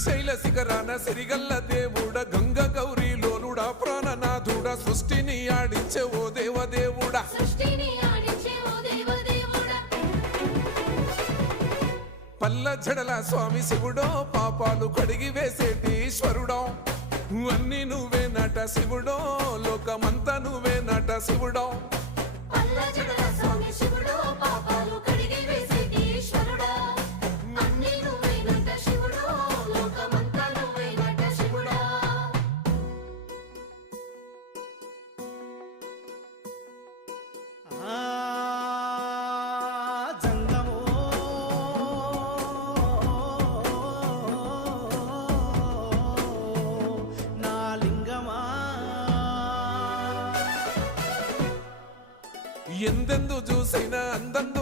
శ్రీశైల శిఖరాన సిరిగల్ల దేవుడ గంగ గౌరీ లోలుడా ప్రాణనాథుడ సృష్టిని ఆడించే ఓ దేవదేవుడా పల్ల జడల స్వామి శివుడో పాపాలు కడిగి వేసేటి ఈశ్వరుడో అన్ని నువ్వే నట శివుడో లోకమంతా నువ్వే నట శివుడో ఎందెందు చూసైనా అందంగా